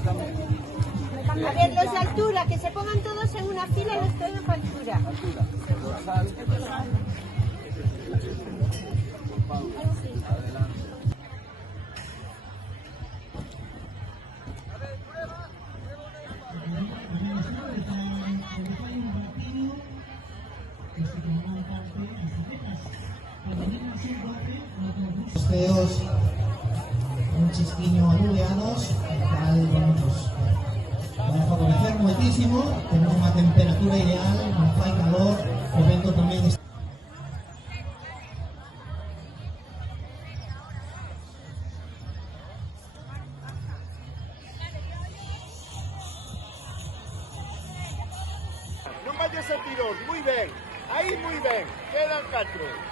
A ver, los de altura, que se pongan todos en una fila, los que de altura. Los feos un chisquiño aluviados, para favorecer muchísimo, tenemos una temperatura ideal, no fai calor, o vento tamén está. Non vayas a tirón, moi ben, aí moi ben, quedan 4.